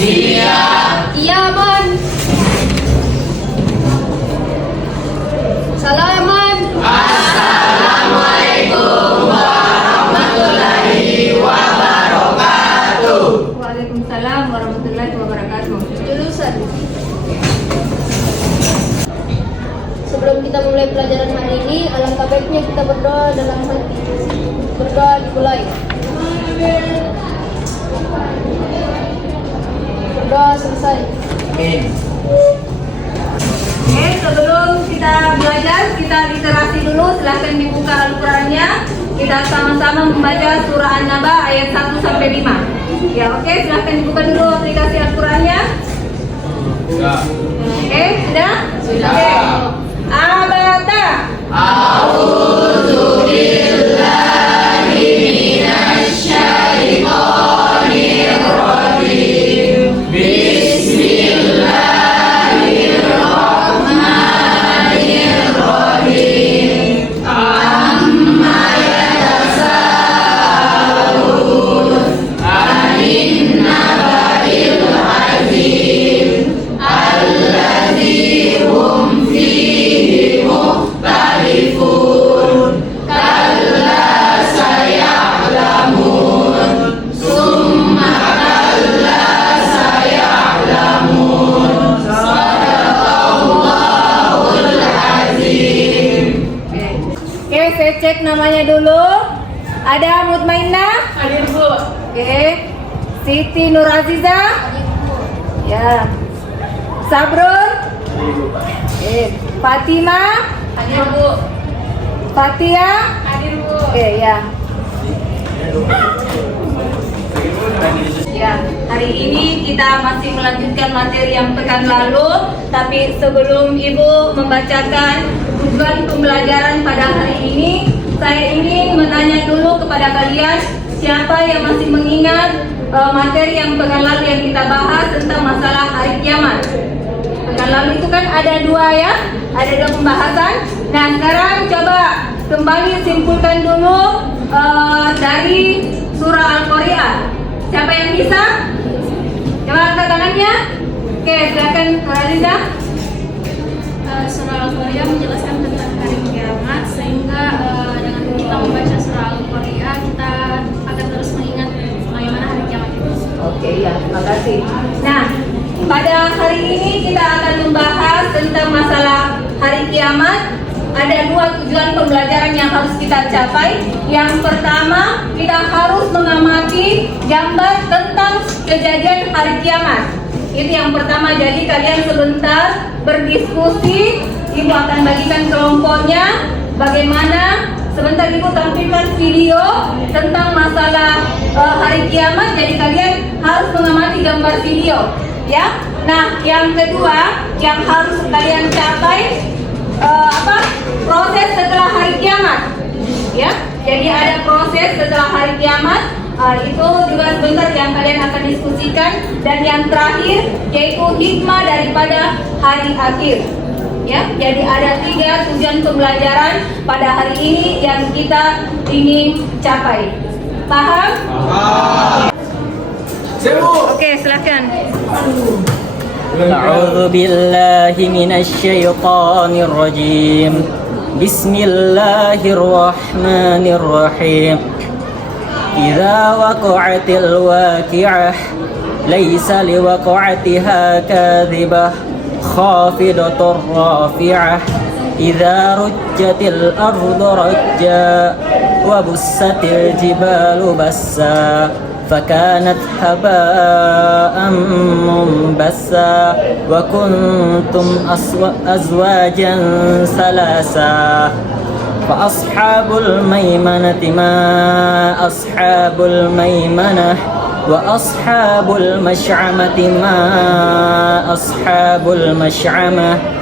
Siap. Iya, Mon. Salaman. Assalamualaikum warahmatullahi wabarakatuh. Waalaikumsalam warahmatullahi wabarakatuh. Jurusan. Sebelum kita memulai pelajaran hari ini, alangkah baiknya kita berdoa dalam hati. Berdoa dimulai. Berdoa selesai. Amin. Oke, sebelum kita belajar, kita literasi dulu. Silahkan dibuka Al-Qurannya. Kita sama-sama membaca surah An-Naba ayat 1 sampai 5. Ya, oke, silahkan dibuka dulu aplikasi Al-Qurannya. Oke, sudah? Sudah. Oke. Abata. A'udzu billahi minasyaitonir rajim. Bismillahirrahmanirrahim. Amma yatasaalun 'anil naba'il 'azim alladzi hum fihi mukhtalifun. Kalla saya'lamun summa kalla saya'lamun. Sadaqallahul azim. Oke, saya cek namanya dulu. Ada Mutmainnah? Hadir, Bu. Oke. Siti Nur Aziza? Ya. Sabrul? Oke. Fatima? Hadir, Bu. Fatia? Hadir, Bu. Oke, ya. Ya, hari ini kita masih melanjutkan materi yang pekan lalu, tapi sebelum Ibu membacakan tujuan pembelajaran pada hari ini, saya ingin menanya dulu kepada kalian, siapa yang masih mengingat materi yang pekan lalu yang kita bahas tentang masalah hari kiamat. Pekan lalu itu kan ada dua ya, ada dua pembahasan. Nah, sekarang coba kembali simpulkan dulu dari surah Al-Qari'ah. Siapa yang bisa? Coba angkat tangannya. Oke, silakan Nur Aziza. Surah Al-Qari'ah menjelaskan tentang hari kiamat, sehingga dengan kita membaca surah Al-Qari'ah kita akan terus mengingat bagaimana hari kiamat itu. Oke, ya, terima kasih. Nah, pada hari ini kita akan membahas tentang masalah hari kiamat. Ada dua tujuan pembelajaran yang harus kita capai. Yang pertama, kita harus mengamati gambar tentang kejadian hari kiamat. Itu yang pertama. Jadi kalian sebentar berdiskusi. Ibu akan bagikan kelompoknya. Bagaimana? Sebentar Ibu tampilkan video tentang masalah hari kiamat. Jadi kalian harus mengamati gambar video, ya. Nah, yang kedua yang harus kalian capai proses setelah hari kiamat, ya. Jadi ada proses setelah hari kiamat. Itu juga sebentar yang kalian akan diskusikan. Dan yang terakhir yaitu hikmah daripada hari akhir, ya. Jadi ada 3 tujuan pembelajaran pada hari ini yang kita ingin capai. Paham? Oke, silakan. أعوذ بالله من الشيطان الرجيم بسم الله الرحمن الرحيم إذا وقعت الواقعة ليس لوقعتها كاذبة خافضة رافعة إذا رجت الأرض رجا وبست الجبال بسا فكانت هباء منبثا وكنتم أزواجا ثلاثا فأصحاب الميمنة ما أصحاب الميمنة وأصحاب المشعمة ما أصحاب المشعمة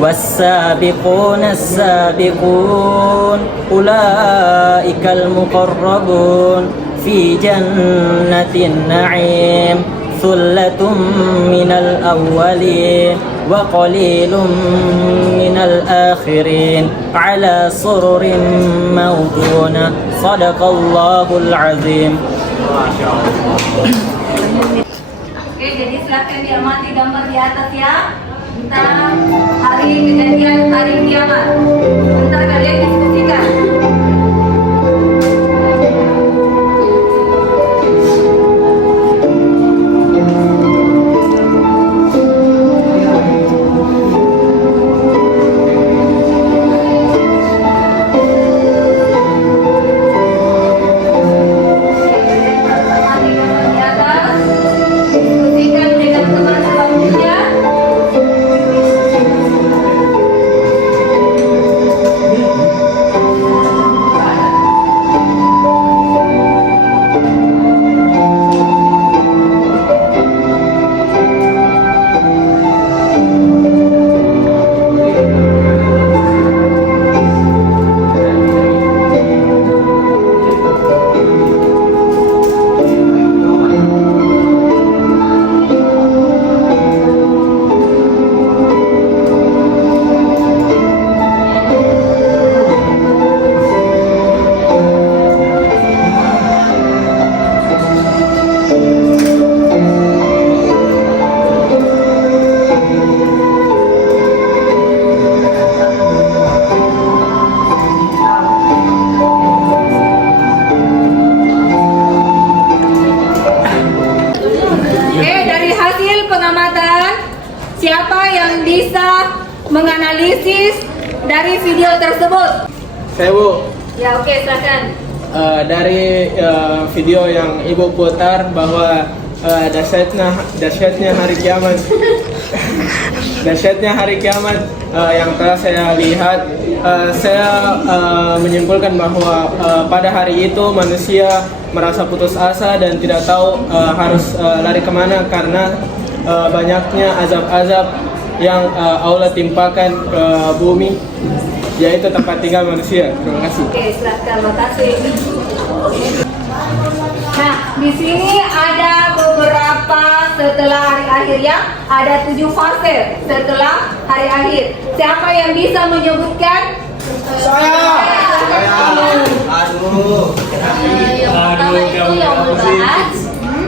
والسابقون السابقون أولئك المقربون في جنة النعيم ثلة من الأولين وقليل من الآخرين على سرر موضونة صدق الله العظيم. Oke, jadi silakan diamati gambar di atas ya. Tentang hari kejadian hari kiamat. Bentar kalian diskusikan. Siapa yang bisa menganalisis dari video tersebut? Saya, Bu. Ya, oke, silakan. Dari video yang Ibu putar bahwa dahsyatnya hari kiamat dahsyatnya hari kiamat yang telah saya lihat, saya menyimpulkan bahwa pada hari itu manusia merasa putus asa dan tidak tahu harus lari kemana karena banyaknya azab-azab yang Allah timpakan ke bumi, yaitu tempat tinggal manusia. Terima kasih. Oke, silakan, makasih. Nah, di sini ada beberapa setelah hari akhir ya, ada 7 fase setelah hari akhir. Siapa yang bisa menyebutkan? Saya. Yang pertama itu yaumul ba'ats,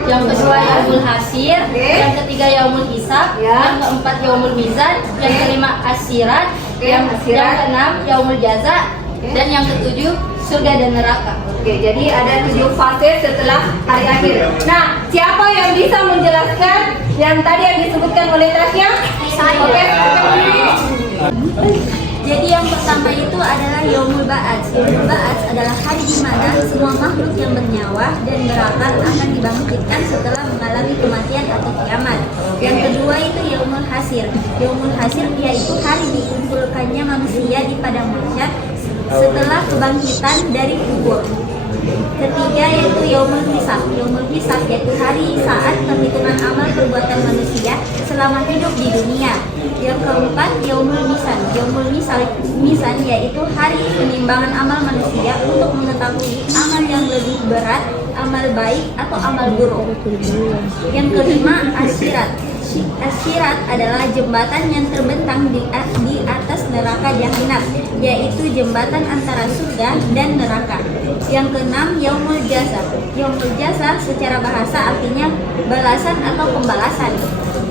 yang kedua yaumul hasir, yang ketiga yaumul hisab, yang keempat yaumul mizan, yang kelima asyirat, yang keenam yaumul jaza, dan yang ketujuh surga dan neraka. Oke, jadi ada 7 fase setelah hari akhir. Nah, siapa yang bisa menjelaskan yang tadi yang disebutkan oleh Tasya? Oke, Jadi yang pertama itu adalah yaumul ba'ats. Yaumul ba'ats adalah hari di mana semua makhluk yang bernyawa dan berakal akan dibangkitkan setelah mengalami kematian atau kiamat. Yang kedua itu yaumul hasir. Yaumul hasir yaitu hari dikumpulkannya manusia di padang mahsyar setelah kebangkitan dari kubur. Ketiga yaitu yaumul hisab. Yaumul hisab yaitu hari saat perhitungan amal perbuatan manusia selama hidup di dunia. Yang keempat yaumul mizan. Yaumul mizan yaitu hari penimbangan amal manusia untuk mengetahui amal yang lebih berat, amal baik atau amal buruk. Yang kelima asyirat. Asyirat adalah jembatan yang terbentang di atas neraka jahanam, yaitu jembatan antara surga dan neraka. Yang keenam yaumul jaza. Yaumul jaza secara bahasa artinya balasan atau pembalasan,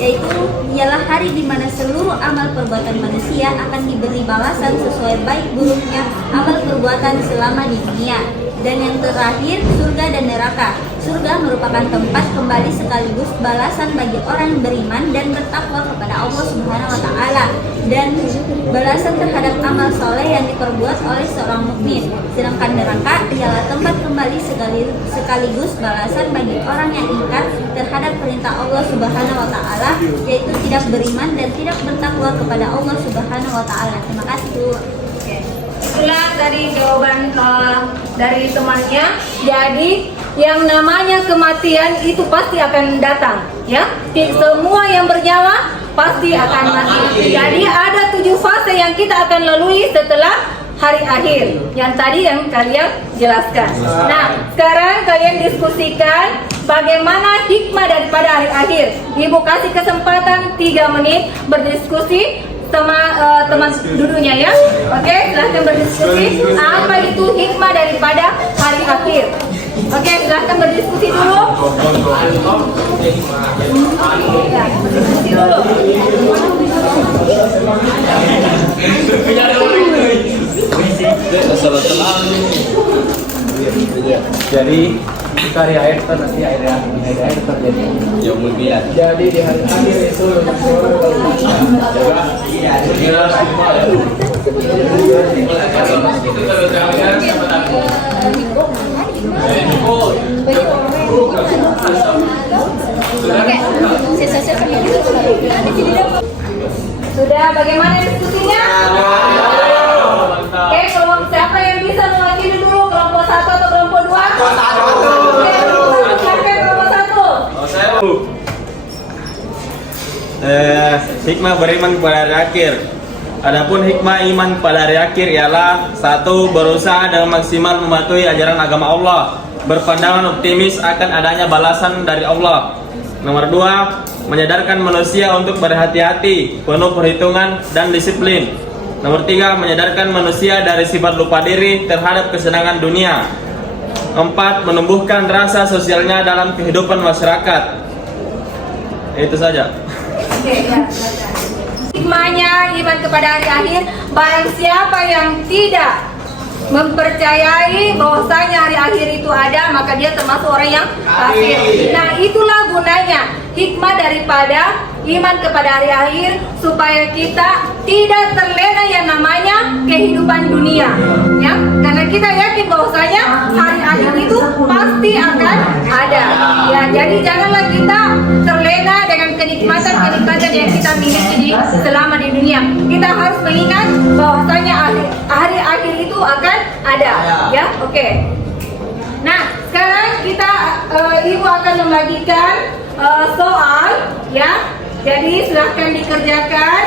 yaitu ialah hari di mana seluruh amal perbuatan manusia akan diberi balasan sesuai baik buruknya amal perbuatan selama di dunia. Dan yang terakhir surga dan neraka. Surga merupakan tempat kembali sekaligus balasan bagi orang yang beriman dan bertakwa kepada Allah Subhanahu wa taala, dan balasan terhadap amal soleh yang diperbuat oleh seorang mukmin. Sedangkan neraka ialah tempat kembali sekaligus balasan bagi orang yang ingkar terhadap perintah Allah Subhanahu wa taala, yaitu tidak beriman dan tidak bertakwa kepada Allah Subhanahu wa taala. Terima kasih, Bu. itulah dari jawaban dari temannya. Jadi yang namanya kematian itu pasti akan datang, ya. Semua yang bernyawa pasti akan mati. Jadi ada 7 fase yang kita akan lalui setelah hari akhir yang tadi yang kalian jelaskan. Nah, sekarang kalian diskusikan bagaimana hikmah daripada hari akhir. Ibu kasih kesempatan 3 menit berdiskusi sama teman dudunya ya. Oke, silahkan berdiskusi. Apa itu hikmah daripada hari akhir? Oke, silahkan berdiskusi dulu. Jadi kita hari akhir kan nanti akhir terjadi. Jadi di hari akhir itu Sudah, bagaimana diskusinya? Oke, kelompok siapa yang bisa mewakili dulu? Kelompok 1 atau kelompok 2? Oke, silakan kelompok 1. Hikmah beriman kepada hari akhir. Adapun hikmah iman pada hari akhir ialah: 1. Berusaha dengan maksimal mematuhi ajaran agama Allah, berpandangan optimis akan adanya balasan dari Allah. Nomor 2. Menyadarkan manusia untuk berhati-hati, penuh perhitungan dan disiplin. Nomor 3. Menyadarkan manusia dari sifat lupa diri terhadap kesenangan dunia. 4. Menumbuhkan rasa sosialnya dalam kehidupan masyarakat. Itu saja. Oke, ya, silakan. Hikmahnya iman kepada hari akhir, barang siapa yang tidak mempercayai bahwasanya hari akhir itu ada, maka dia termasuk orang yang kafir. Nah, itulah gunanya hikmah daripada iman kepada hari akhir, supaya kita tidak terlena yang namanya kehidupan dunia, ya. Karena kita yakin bahwasanya hari akhir itu pasti akan ada. Ya, jadi janganlah kita terlena dengan kenikmatan yang kita miliki selama di dunia. Kita harus mengingat bahwasanya hari akhir itu akan ada, ya. Oke. Nah, sekarang kita Ibu akan membagikan soal, ya. Jadi silahkan dikerjakan.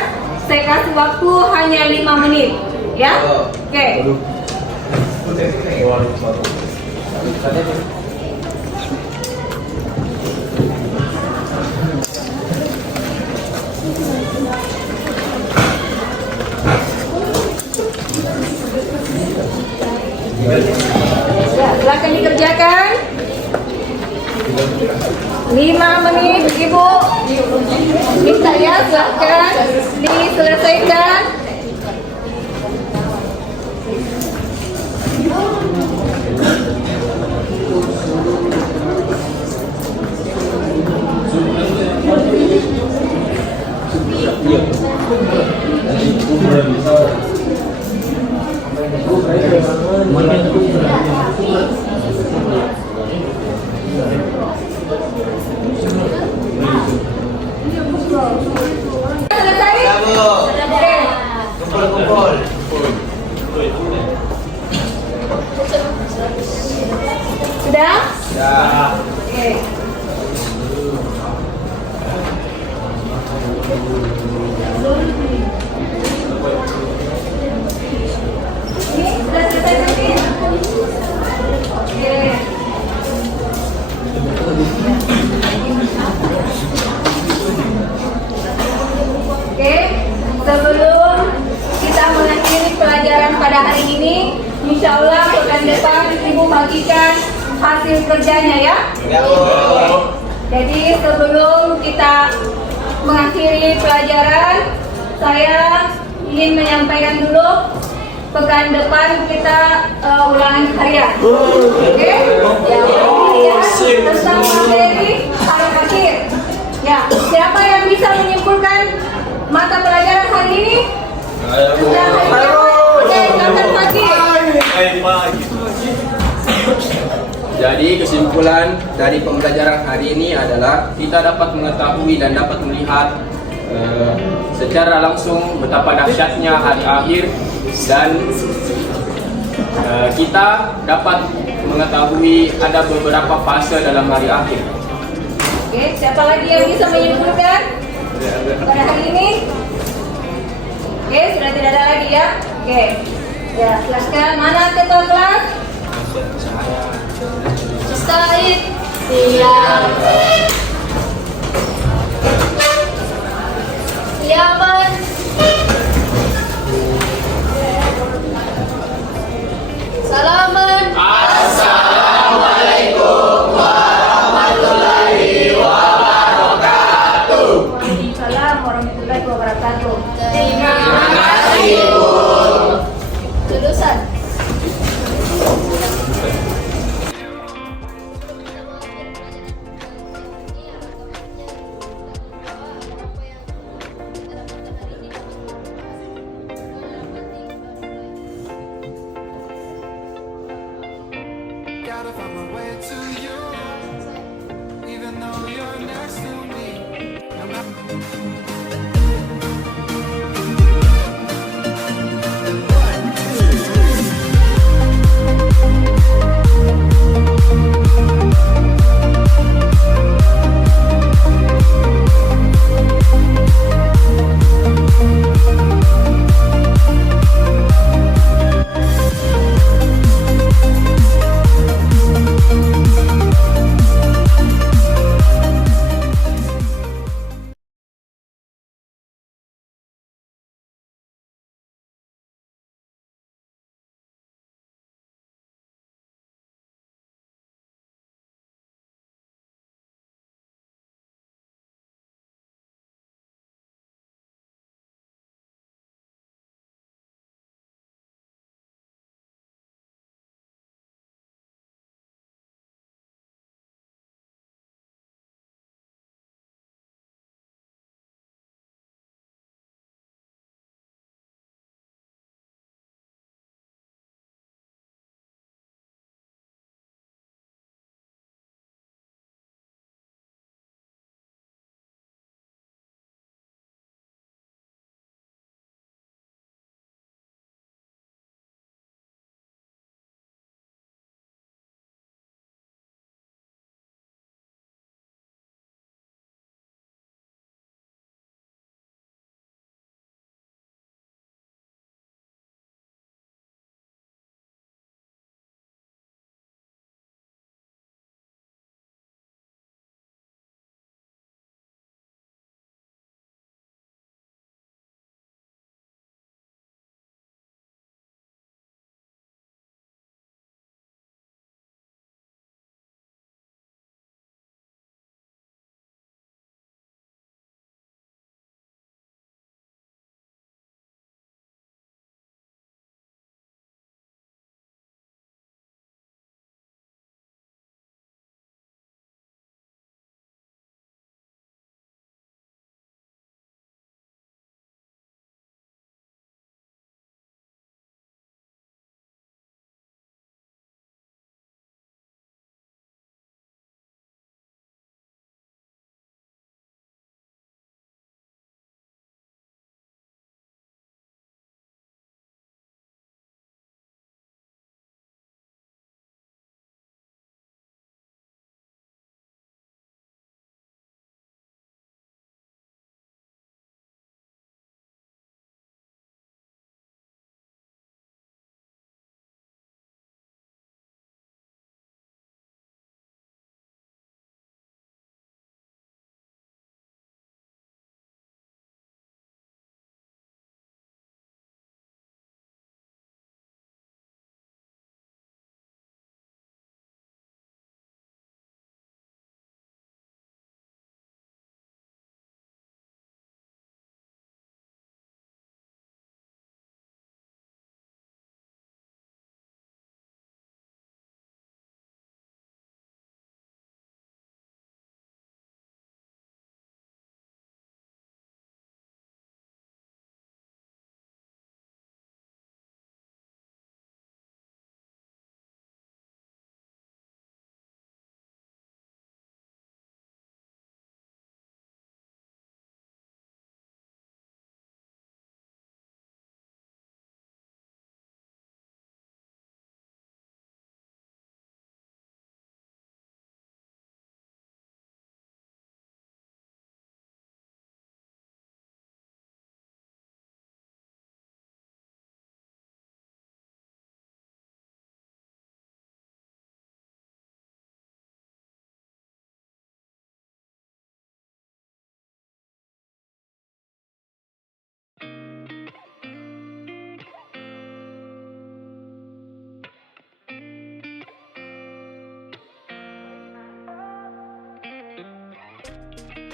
Saya kasih waktu hanya 5 menit, ya. Oke. Ya, silahkan dikerjakan. 5 menit, Ibu. Bisa ya, silahkan diselesaikan. Sudah? Sudah. Oke. Ini sudah selesai tadi? Oke. Oke, sebelum kita mengakhiri pelajaran pada hari ini, insya Allah pekan depan Ibu bagikan hasil kerjanya, ya. Jadi sebelum kita mengakhiri pelajaran, saya ingin menyampaikan dulu pekan depan kita ulangan harian. Oke? Ya, tentang materi hari akhir. Ya, siapa yang bisa menyimpulkan mata pelajaran hari ini? Silakan pagi. Jadi kesimpulan dari pembelajaran hari ini adalah kita dapat mengetahui dan dapat melihat secara langsung betapa dahsyatnya hari akhir, dan kita dapat mengetahui ada beberapa fase dalam hari akhir. Oke, siapa lagi yang bisa menyimpulkan pada hari ini? Oke, sudah tidak ada lagi, ya. Oke, ya, silakan. Mana ketua kelas? Said. Siap. Siapan. Salaman. Assalamualaikum warahmatullahi Gotta find my way to you, even though you're next to me. No matter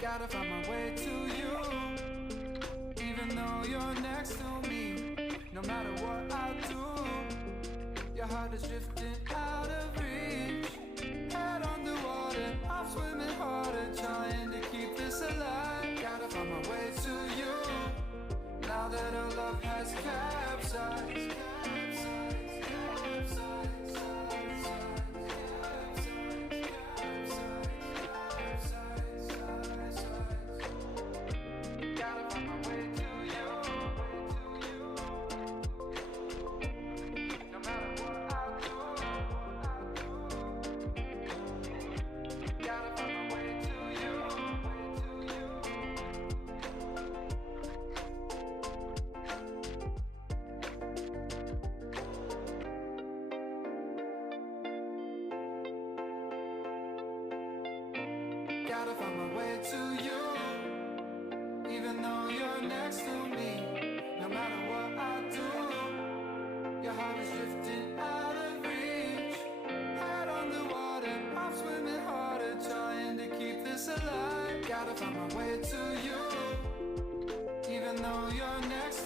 gotta find my way to you, even though you're next to me. No matter what I do, your heart is drifting out of reach. Head underwater, I'm swimming harder, trying to keep this alive. Gotta find my way to you, now that our love has capsized. Gotta find my way to you, even though you're next to me. No matter what I do, your heart is drifting out of reach. Head on the water, I'm swimming harder, trying to keep this alive. Gotta find my way to you, even though you're next